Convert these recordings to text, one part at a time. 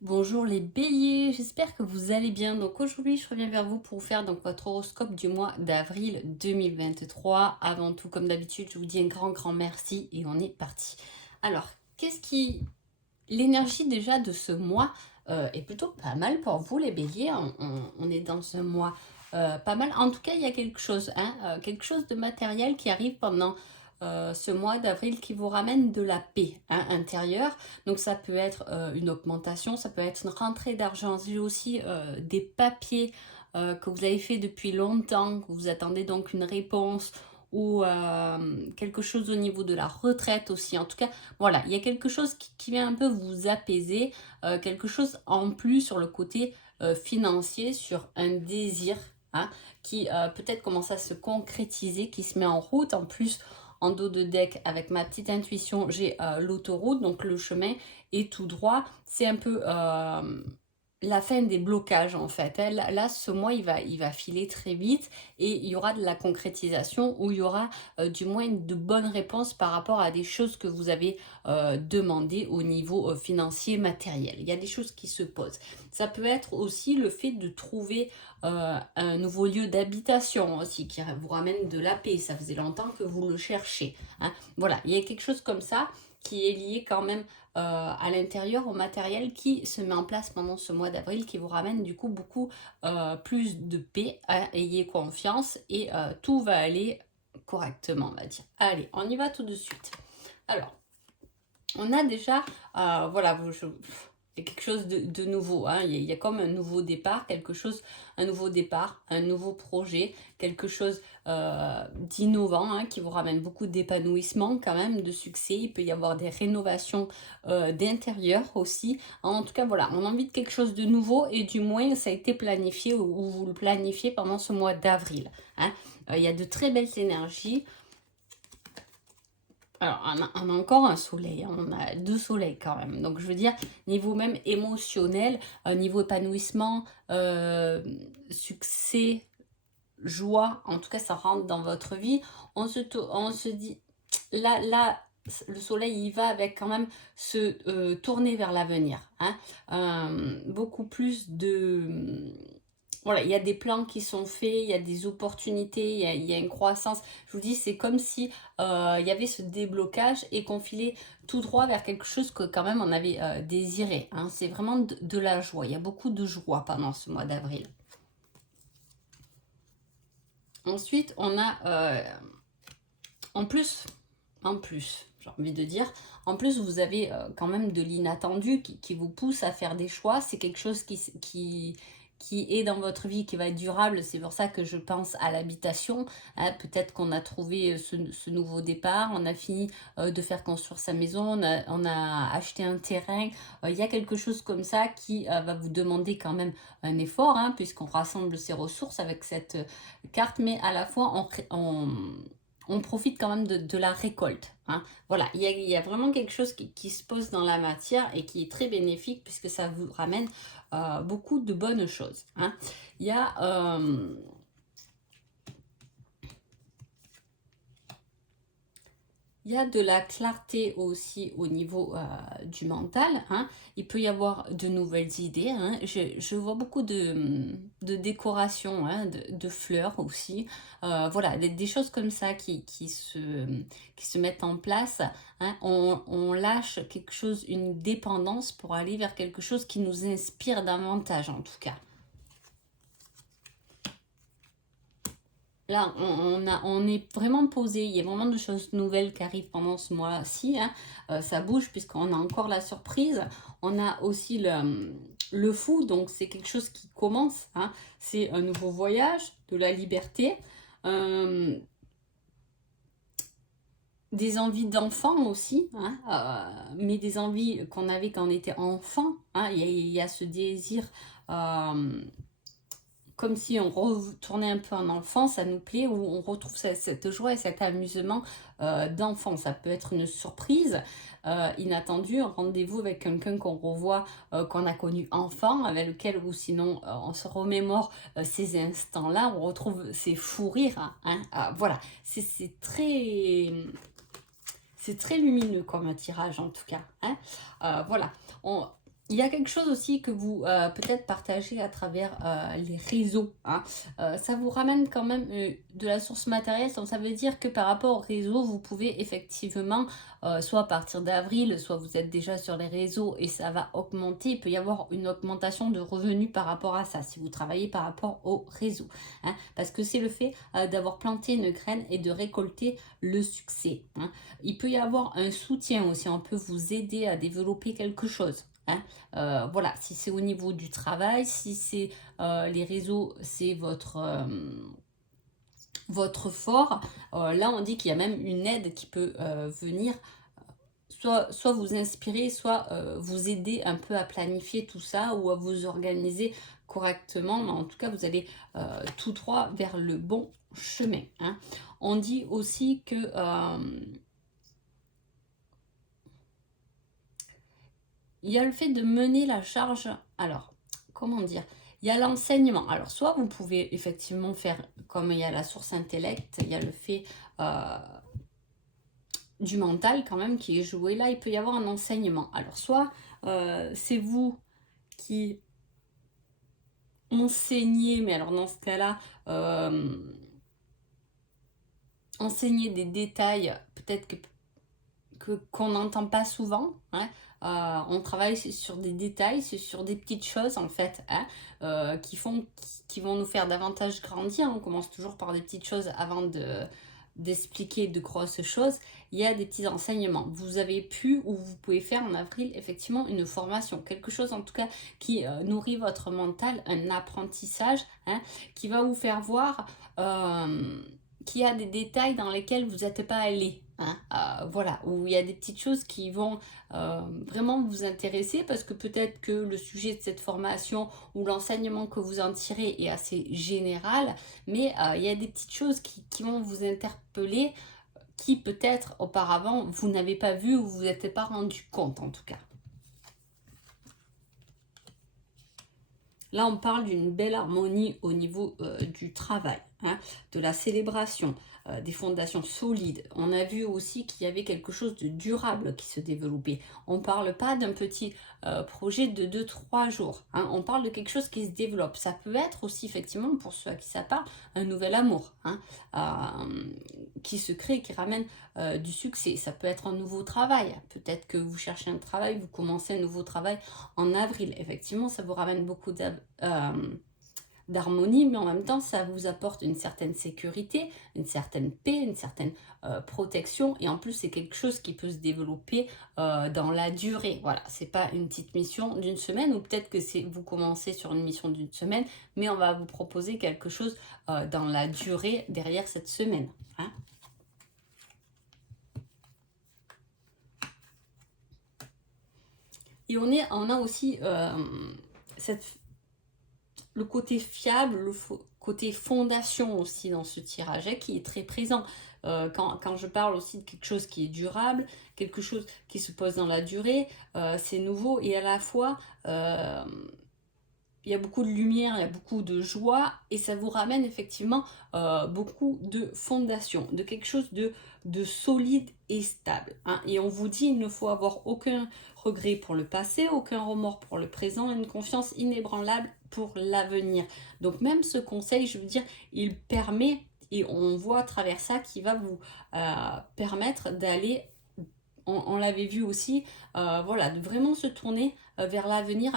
Bonjour les béliers, j'espère que vous allez bien. Donc aujourd'hui, je reviens vers vous pour vous faire donc votre horoscope du mois d'avril 2023. Avant tout, comme d'habitude, je vous dis un grand merci et on est parti. Alors, qu'est-ce qui... L'énergie déjà de ce mois est plutôt pas mal pour vous les béliers. On est dans un mois pas mal. En tout cas, il y a quelque chose, hein, quelque chose de matériel qui arrive pendant ce mois d'avril qui vous ramène de la paix, hein, intérieure. Donc ça peut être une augmentation, ça peut être une rentrée d'argent. J'ai aussi des papiers que vous avez fait depuis longtemps, que vous attendez donc une réponse ou quelque chose au niveau de la retraite aussi. En tout cas, voilà, il y a quelque chose qui vient un peu vous apaiser, quelque chose en plus sur le côté financier, sur un désir, hein, qui peut-être commence à se concrétiser, qui se met en route. En plus, en dos de deck, avec ma petite intuition, j'ai l'autoroute, donc le chemin est tout droit. C'est un peu la fin des blocages en fait, hein. Là, ce mois, il va filer très vite et il y aura de la concrétisation où il y aura du moins de bonnes réponses par rapport à des choses que vous avez demandées au niveau financier, matériel. Il y a des choses qui se posent. Ça peut être aussi le fait de trouver un nouveau lieu d'habitation aussi qui vous ramène de la paix. Ça faisait longtemps que vous le cherchez, hein. Voilà, il y a quelque chose comme ça qui est lié quand même à l'intérieur, au matériel qui se met en place pendant ce mois d'avril, qui vous ramène du coup beaucoup plus de paix, hein. Ayez confiance et tout va aller correctement, on va dire. Allez, on y va tout de suite. Alors, on a déjà, voilà, il y a quelque chose de nouveau, hein. Il y a comme un nouveau départ, un nouveau départ, un nouveau projet, quelque chose d'innovant, hein, qui vous ramène beaucoup d'épanouissement quand même, de succès. Il peut y avoir des rénovations d'intérieur aussi. En tout cas, voilà, on a envie de quelque chose de nouveau et du moins ça a été planifié ou vous le planifiez pendant ce mois d'avril, hein. Il y a de très belles énergies. Alors, on a encore un soleil, hein, on a deux soleils quand même. Donc, je veux dire, niveau même émotionnel, niveau épanouissement, succès, joie, en tout cas, ça rentre dans votre vie. On se dit, là, le soleil, il va avec quand même se tourner vers l'avenir, hein. Beaucoup plus de... Voilà, il y a des plans qui sont faits, il y a des opportunités, il y a une croissance. Je vous dis, c'est comme si il y avait ce déblocage et qu'on filait tout droit vers quelque chose que quand même on avait désiré, hein. C'est vraiment de la joie. Il y a beaucoup de joie pendant ce mois d'avril. Ensuite, on a en plus, j'ai envie de dire, en plus vous avez quand même de l'inattendu qui vous pousse à faire des choix. C'est quelque chose qui est dans votre vie, qui va être durable. C'est pour ça que je pense à l'habitation, hein. Peut-être qu'on a trouvé ce nouveau départ, on a fini de faire construire sa maison, on a acheté un terrain. Il y a quelque chose comme ça qui va vous demander quand même un effort, hein, puisqu'on rassemble ses ressources avec cette carte, mais à la fois on profite quand même de la récolte, hein. Voilà, il y a vraiment quelque chose qui se pose dans la matière et qui est très bénéfique puisque ça vous ramène beaucoup de bonnes choses, hein. Il y a Il y a de la clarté aussi au niveau du mental, hein. Il peut y avoir de nouvelles idées, hein. Je vois beaucoup de décorations, hein, de fleurs aussi. Voilà, des choses comme ça qui se mettent en place, hein. On lâche quelque chose, une dépendance pour aller vers quelque chose qui nous inspire davantage en tout cas. Là, on est vraiment posé. Il y a vraiment de choses nouvelles qui arrivent pendant ce mois-ci, hein. Ça bouge puisqu'on a encore la surprise. On a aussi le fou, donc c'est quelque chose qui commence, hein. C'est un nouveau voyage, de la liberté, euh, des envies d'enfant aussi, hein, mais des envies qu'on avait quand on était enfant, hein. Il y a ce désir. euh, Comme si on retournait un peu en enfance, ça nous plaît, où on retrouve cette joie et cet amusement d'enfant. Ça peut être une surprise inattendue, un rendez-vous avec quelqu'un qu'on revoit, qu'on a connu enfant, avec lequel, ou sinon on se remémore ces instants-là, on retrouve ces fous rires, hein, hein. Voilà, c'est très lumineux comme un tirage en tout cas, hein. Voilà, Il y a quelque chose aussi que vous peut-être partagez à travers les réseaux, hein. Ça vous ramène quand même de la source matérielle, donc ça veut dire que par rapport au réseau, vous pouvez effectivement, soit à partir d'avril, soit vous êtes déjà sur les réseaux et ça va augmenter. Il peut y avoir une augmentation de revenus par rapport à ça, si vous travaillez par rapport au réseau, hein, parce que c'est le fait d'avoir planté une graine et de récolter le succès, hein. Il peut y avoir un soutien aussi, on peut vous aider à développer quelque chose, hein. Voilà, si c'est au niveau du travail, si c'est les réseaux, c'est votre fort. Là, on dit qu'il y a même une aide qui peut venir, soit vous inspirer, soit vous aider un peu à planifier tout ça ou à vous organiser correctement. Mais en tout cas, vous allez tout droit vers le bon chemin, hein. On dit aussi que il y a le fait de mener la charge. Alors, comment dire? Il y a l'enseignement. Alors, soit vous pouvez effectivement faire, comme il y a la source intellect, il y a le fait du mental quand même qui est joué. Là, il peut y avoir un enseignement. Alors, soit c'est vous qui enseignez, mais alors dans ce cas-là, enseigner des détails, peut-être qu'on n'entend pas souvent, hein. On travaille sur des détails, sur des petites choses en fait, hein, qui vont nous faire davantage grandir. On commence toujours par des petites choses avant d'expliquer de grosses choses. Il y a des petits enseignements. Vous avez pu ou vous pouvez faire en avril effectivement une formation, quelque chose en tout cas qui nourrit votre mental, un apprentissage, hein, qui va vous faire voir qu'il y a des détails dans lesquels vous n'êtes pas allé, hein, voilà, où il y a des petites choses qui vont vraiment vous intéresser parce que peut-être que le sujet de cette formation ou l'enseignement que vous en tirez est assez général, mais il y a des petites choses qui vont vous interpeller, qui peut-être auparavant vous n'avez pas vu ou vous n'êtes pas rendu compte en tout cas. Là, on parle d'une belle harmonie au niveau du travail, hein, de la célébration, des fondations solides. On a vu aussi qu'il y avait quelque chose de durable qui se développait. On ne parle pas d'un petit projet de 2-3 jours, hein. On parle de quelque chose qui se développe. Ça peut être aussi, effectivement, pour ceux à qui ça parle, un nouvel amour, hein, qui se crée, qui ramène du succès. Ça peut être un nouveau travail. Peut-être que vous cherchez un travail, vous commencez un nouveau travail en avril. Effectivement, ça vous ramène beaucoup d'harmonie, mais en même temps, ça vous apporte une certaine sécurité, une certaine paix, une certaine protection. Et en plus, c'est quelque chose qui peut se développer dans la durée. Voilà, c'est pas une petite mission d'une semaine, ou peut-être que vous commencez sur une mission d'une semaine, mais on va vous proposer quelque chose dans la durée derrière cette semaine, hein. Et on a aussi le côté fiable, le côté fondation aussi dans ce tirage qui est très présent. Quand je parle aussi de quelque chose qui est durable, quelque chose qui se pose dans la durée, c'est nouveau et à la fois il y a beaucoup de lumière, il y a beaucoup de joie et ça vous ramène effectivement beaucoup de fondation, de quelque chose de solide et stable, hein. Et on vous dit, il ne faut avoir aucun regret pour le passé, aucun remords pour le présent, une confiance inébranlable pour l'avenir. Donc même ce conseil, je veux dire, il permet, et on voit à travers ça, qu'il va vous permettre d'aller, on l'avait vu aussi, voilà, de vraiment se tourner vers l'avenir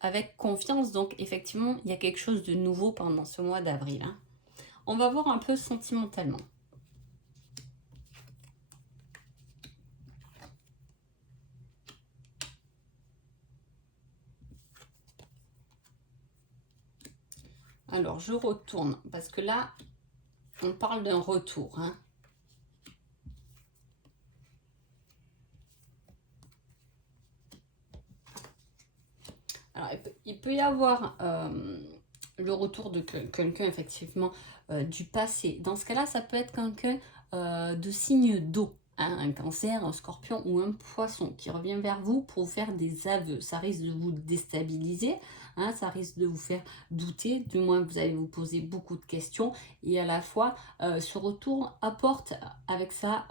avec confiance. Donc effectivement, il y a quelque chose de nouveau pendant ce mois d'avril, hein. On va voir un peu sentimentalement. Alors, je retourne, parce que là, on parle d'un retour, hein. Alors, il peut y avoir le retour de quelqu'un, effectivement, du passé. Dans ce cas-là, ça peut être quelqu'un de signe d'eau, hein, un cancer, un scorpion ou un poisson qui revient vers vous pour vous faire des aveux. Ça risque de vous déstabiliser, hein, ça risque de vous faire douter, du moins vous allez vous poser beaucoup de questions. Et à la fois, ce retour apporte avec ça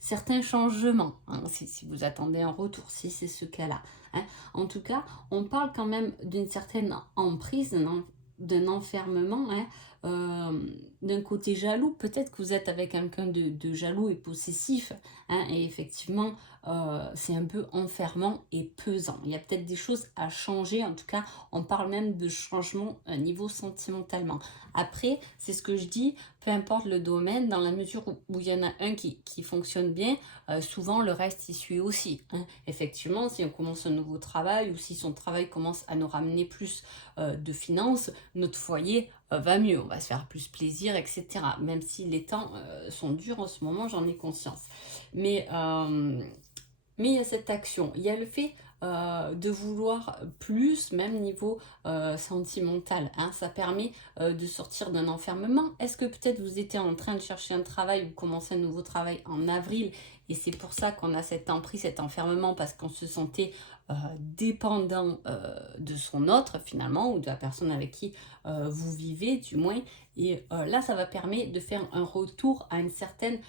certains changements, hein, si vous attendez un retour, si c'est ce cas-là, hein. En tout cas, on parle quand même d'une certaine emprise, d'un enfermement, hein, d'un côté jaloux. Peut-être que vous êtes avec quelqu'un de jaloux et possessif, hein, et effectivement, c'est un peu enfermant et pesant. Il y a peut-être des choses à changer. En tout cas, on parle même de changement niveau sentimentalement. Après, c'est ce que je dis, peu importe le domaine, dans la mesure où il y en a un qui fonctionne bien, souvent le reste y suit aussi, hein. Effectivement, si on commence un nouveau travail ou si son travail commence à nous ramener plus de finances, notre foyer va mieux, on va se faire plus plaisir, etc. Même si les temps sont durs en ce moment, j'en ai conscience. Mais il y a cette action, il y a le fait de vouloir plus, même niveau sentimental, hein. Ça permet de sortir d'un enfermement. Est-ce que peut-être vous étiez en train de chercher un travail ou commencer un nouveau travail en avril et c'est pour ça qu'on a cette emprise, cet enfermement parce qu'on se sentait dépendant de son autre finalement ou de la personne avec qui vous vivez du moins. Et là, ça va permettre de faire un retour à une certaine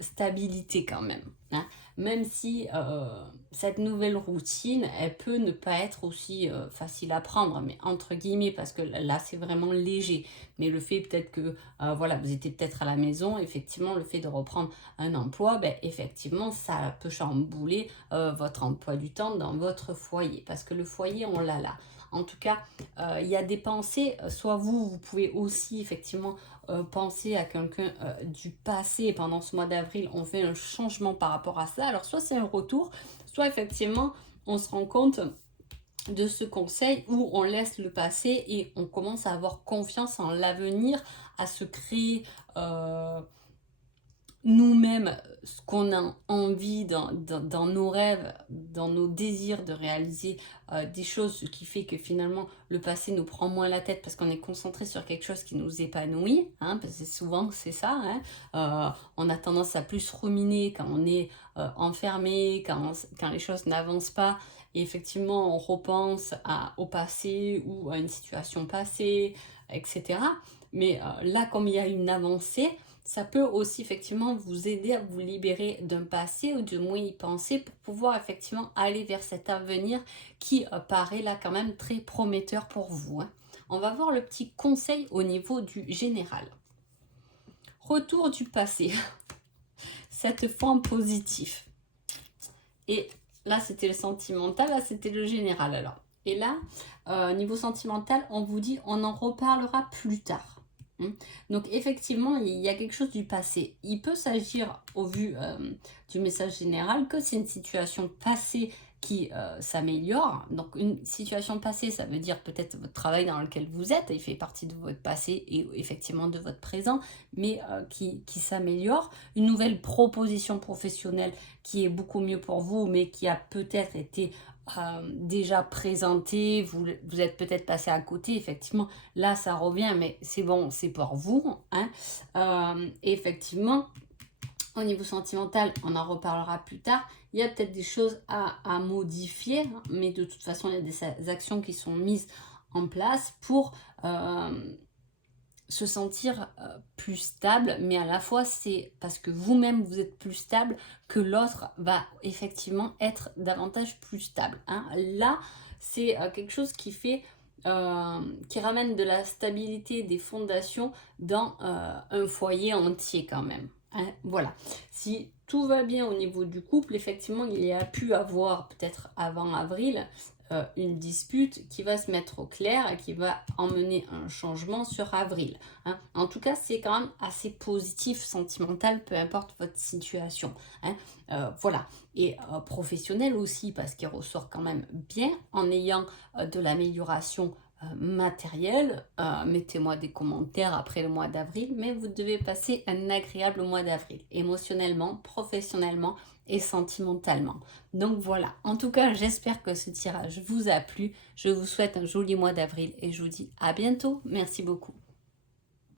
stabilité quand même, hein. Même si cette nouvelle routine, elle peut ne pas être aussi facile à prendre, mais entre guillemets, parce que là, c'est vraiment léger. Mais le fait peut-être que, voilà, vous étiez peut-être à la maison, effectivement, le fait de reprendre un emploi, ben, effectivement, ça peut chambouler votre emploi du temps dans votre foyer, parce que le foyer, on l'a là. En tout cas, il y a des pensées, soit vous pouvez aussi effectivement penser à quelqu'un du passé. Et pendant ce mois d'avril, on fait un changement par rapport à ça. Alors, soit c'est un retour, soit effectivement, on se rend compte de ce conseil où on laisse le passé et on commence à avoir confiance en l'avenir, à se créer nous-mêmes ce qu'on a envie dans nos rêves, dans nos désirs de réaliser des choses, ce qui fait que finalement le passé nous prend moins la tête parce qu'on est concentré sur quelque chose qui nous épanouit, hein, parce que souvent c'est ça, hein. On a tendance à plus ruminer quand on est enfermé, quand les choses n'avancent pas. Et effectivement, on repense au passé ou à une situation passée, etc. Mais là, comme il y a une avancée, ça peut aussi effectivement vous aider à vous libérer d'un passé ou de moins y penser pour pouvoir effectivement aller vers cet avenir qui paraît là quand même très prometteur pour vous, hein. On va voir le petit conseil au niveau du général. Retour du passé, cette fois en positif. Et là, c'était le sentimental, là, c'était le général alors. Et là, niveau sentimental, on vous dit on en reparlera plus tard. Donc effectivement, il y a quelque chose du passé. Il peut s'agir, au vu du message général, que c'est une situation passée qui s'améliore. Donc une situation passée, ça veut dire peut-être votre travail dans lequel vous êtes, il fait partie de votre passé et effectivement de votre présent, mais qui s'améliore. Une nouvelle proposition professionnelle qui est beaucoup mieux pour vous, mais qui a peut-être été déjà présenté, vous êtes peut-être passé à côté, effectivement, là ça revient, mais c'est bon, c'est pour vous, hein. Effectivement, au niveau sentimental, on en reparlera plus tard, il y a peut-être des choses à modifier, hein, mais de toute façon, il y a des actions qui sont mises en place pour se sentir plus stable, mais à la fois c'est parce que vous-même vous êtes plus stable que l'autre va effectivement être davantage plus stable, hein. Là, c'est quelque chose qui fait qui ramène de la stabilité des fondations dans un foyer entier quand même, hein. Voilà. Si tout va bien au niveau du couple, effectivement, il y a pu avoir peut-être avant avril une dispute qui va se mettre au clair et qui va emmener un changement sur avril, hein. En tout cas, c'est quand même assez positif, sentimental, peu importe votre situation, hein. Voilà. Et professionnel aussi, parce qu'il ressort quand même bien en ayant de l'amélioration matérielle. Mettez-moi des commentaires après le mois d'avril, mais vous devez passer un agréable mois d'avril, émotionnellement, professionnellement et sentimentalement. Donc voilà, en tout cas, j'espère que ce tirage vous a plu. Je vous souhaite un joli mois d'avril et je vous dis à bientôt. Merci beaucoup.